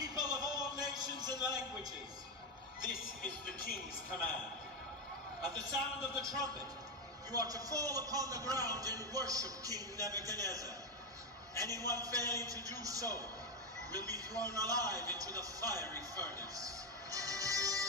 people of all nations and languages, this is the king's command. At the sound of the trumpet, you are to fall upon the ground and worship King Nebuchadnezzar. Anyone failing to do so will be thrown alive into the fiery furnace.